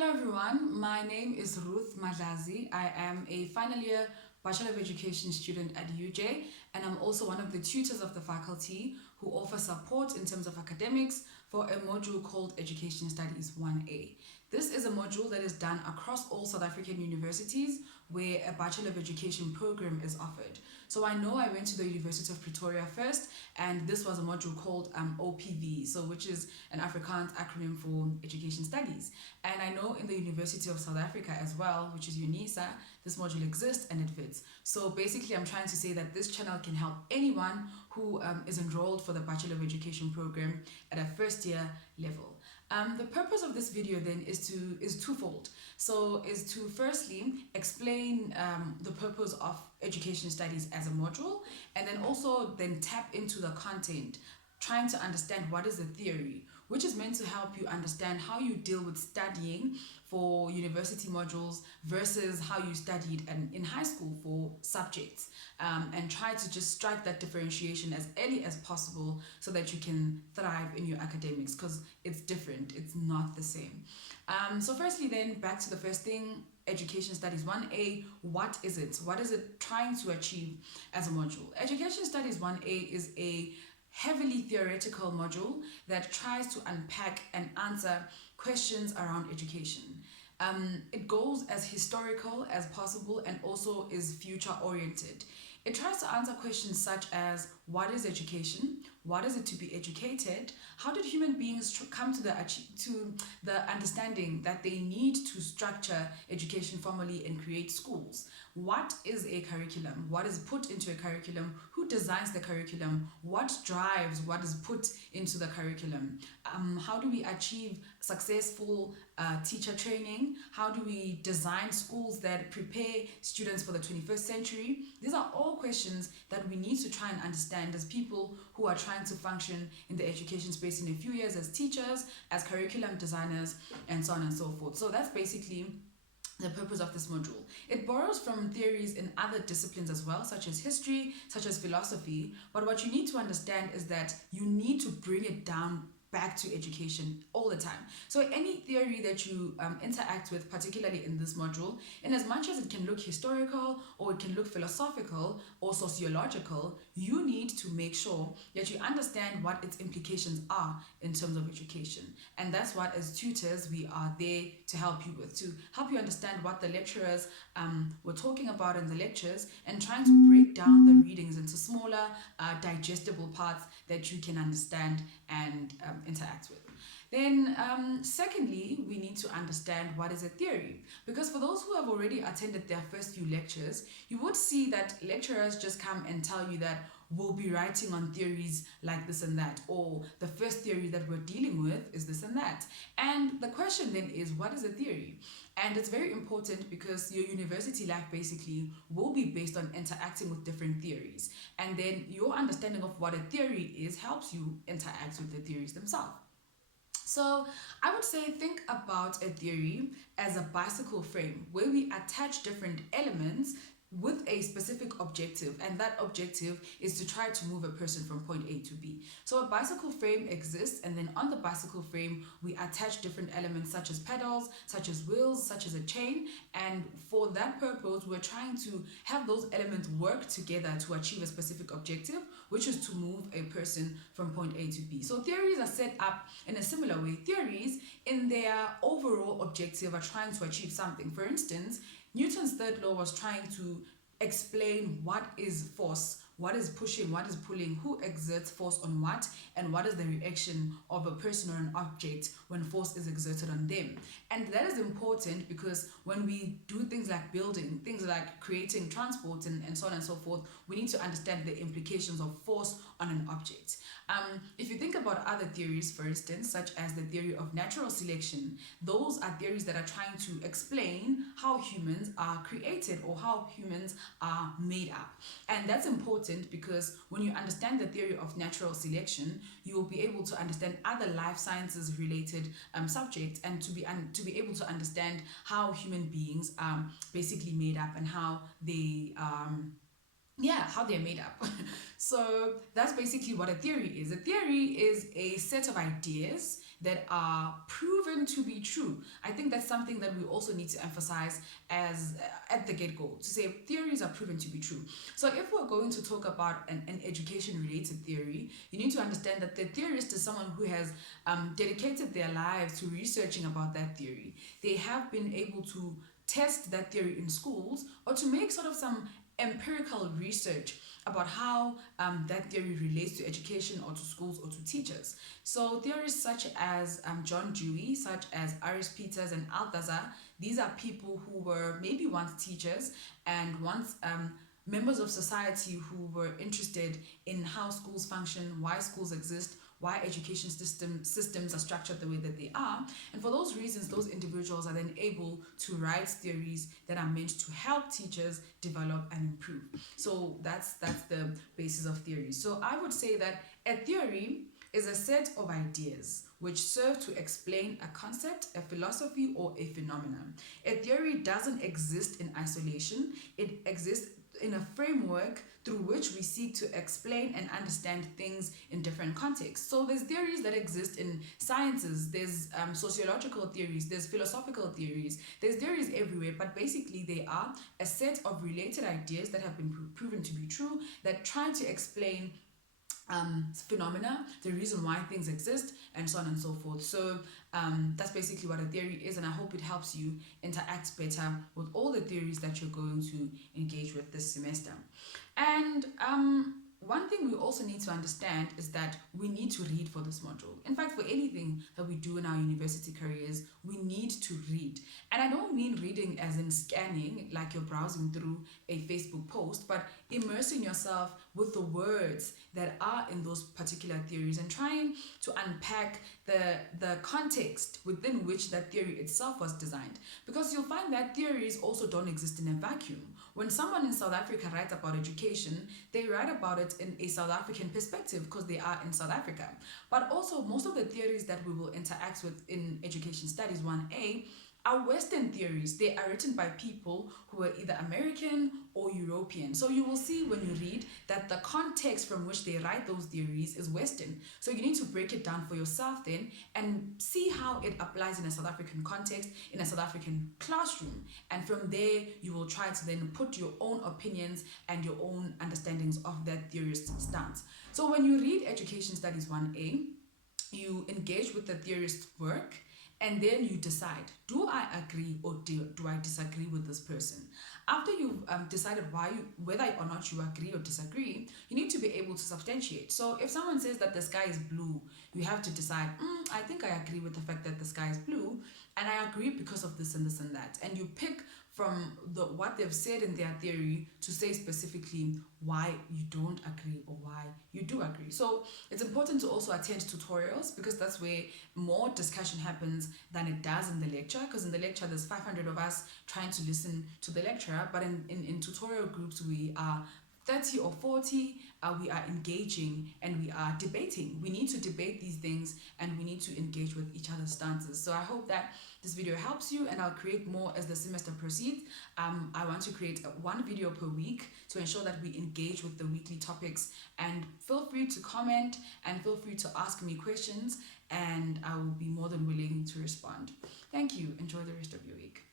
Hello everyone, my name is Ruth Madlazi. I am a final year Bachelor of Education student at UJ, and I'm also one of the tutors of the faculty who offer support in terms of academics for a module called Education Studies 1A. This is a module that is done across all South African universities where a Bachelor of Education program is offered. So I know I went to the University of Pretoria first, and this was a module called OPV, so which is an Afrikaans acronym for Education Studies. And I know in the University of South Africa as well, which is UNISA, this module exists and it fits. So basically, I'm trying to say that this channel can help anyone who is enrolled for the Bachelor of Education program at a first year level. The purpose of this video then is twofold. So is to firstly explain the purpose of education studies as a module, and then also then tap into the content, trying to understand what is the theory, which is meant to help you understand how you deal with studying for university modules versus how you studied in high school for subjects, and try to just strike that differentiation as early as possible so that you can thrive in your academics, because it's different, it's not the same. So firstly then, back to the first thing, Education Studies 1A, what is it? What is it trying to achieve as a module? Education Studies 1A is a heavily theoretical module that tries to unpack and answer questions around education. It goes as historical as possible and also is future oriented. It tries to answer questions such as what is education? What is it to be educated? How did human beings come to the understanding that they need to structure education formally and create schools? What is a curriculum? What is put into a curriculum? Who designs the curriculum? What drives what is put into the curriculum? How do we achieve successful teacher training? How do we design schools that prepare students for the 21st century? These are all questions that we need to try and understand as people who are trying to function in the education space in a few years as teachers, as curriculum designers, and so on and so forth. So that's basically the purpose of this module. It borrows from theories in other disciplines as well, such as history, such as philosophy, but what you need to understand is that you need to bring it down back to education all the time. So any theory that you interact with, particularly in this module, in as much as it can look historical or it can look philosophical or sociological, you need to make sure that you understand what its implications are in terms of education. And that's what, as tutors, we are there to help you with, to help you understand what the lecturers were talking about in the lectures, and trying to break down the readings into smaller, digestible parts that you can understand and interact with. Then secondly, we need to understand what is a theory, because for those who have already attended their first few lectures, you would see that lecturers just come and tell you that we'll be writing on theories like this and that, or the first theory that we're dealing with is this and that. And the question then is, what is a theory? And it's very important because your university life basically will be based on interacting with different theories. And then your understanding of what a theory is helps you interact with the theories themselves. So I would say think about a theory as a bicycle frame where we attach different elements with a specific objective, and that objective is to try to move a person from point A to B. So a bicycle frame exists, and then on the bicycle frame we attach different elements such as pedals, such as wheels, such as a chain, and for that purpose we're trying to have those elements work together to achieve a specific objective, which is to move a person from point A to B. So theories are set up in a similar way. Theories in their overall objective are trying to achieve something. For instance, Newton's third law was trying to explain what is force, what is pushing, what is pulling, who exerts force on what, and what is the reaction of a person or an object when force is exerted on them. And that is important because when we do things like building, things like creating transport and so on and so forth, we need to understand the implications of force on an object. If you think about other theories, for instance, such as the theory of natural selection, those are theories that are trying to explain how humans are created or how humans are made up. And that's important because when you understand the theory of natural selection, you will be able to understand other life sciences related subjects, and to be able to understand how human beings are basically made up and how they're made up. So that's basically what a theory is. A theory is a set of ideas that are proven to be true. I think that's something that we also need to emphasize as at the get-go, to say theories are proven to be true. So if we're going to talk about an education-related theory, you need to understand that the theorist is someone who has dedicated their lives to researching about that theory. They have been able to test that theory in schools, or to make sort of some empirical research about how that theory relates to education or to schools or to teachers. So theorists such as John Dewey, such as Aris Peters and Althusser, these are people who were maybe once teachers and once members of society who were interested in how schools function, why schools exist, why education systems are structured the way that they are. And for those reasons, those individuals are then able to write theories that are meant to help teachers develop and improve. So that's the basis of theory. So I would say that a theory is a set of ideas which serve to explain a concept, a philosophy, or a phenomenon. A theory doesn't exist in isolation. It exists in a framework through which we seek to explain and understand things in different contexts. So there's theories that exist in sciences, there's sociological theories, there's philosophical theories, there's theories everywhere, but basically they are a set of related ideas that have been proven to be true, that try to explain phenomena, the reason why things exist, and so on and so forth. So that's basically what a theory is, and I hope it helps you interact better with all the theories that you're going to engage with this semester. And one thing we also need to understand is that we need to read for this module. In fact, for anything that we do in our university careers, we need to read. And I don't mean reading as in scanning, like you're browsing through a Facebook post, but immersing yourself with the words that are in those particular theories and trying to unpack the context within which that theory itself was designed. Because you'll find that theories also don't exist in a vacuum. When someone in South Africa writes about education, they write about it in a South African perspective because they are in South Africa. But also, most of the theories that we will interact with in Education Studies 1A are Western theories. They are written by people who are either American or European. So you will see when you read that the context from which they write those theories is Western. So you need to break it down for yourself then and see how it applies in a South African context, in a South African classroom. And from there, you will try to then put your own opinions and your own understandings of that theorist's stance. So when you read Education Studies 1A, you engage with the theorist's work, and then you decide, do I agree or do I disagree with this person? After you've decided whether or not you agree or disagree, you need to be able to substantiate. So if someone says that the sky is blue, you have to decide, I think I agree with the fact that the sky is blue, and I agree because of this and this and that. And you pick from what they've said in their theory to say specifically why you don't agree or why you do agree. So it's important to also attend tutorials, because that's where more discussion happens than it does in the lecture, because in the lecture there's 500 of us trying to listen to the lecturer, but in tutorial groups we are 30 or 40, we are engaging and we are debating. We need to debate these things and we need to engage with each other's stances. So I hope that this video helps you, and I'll create more as the semester proceeds. I want to create one video per week to ensure that we engage with the weekly topics, and feel free to comment and feel free to ask me questions, and I will be more than willing to respond. Thank you. Enjoy the rest of your week.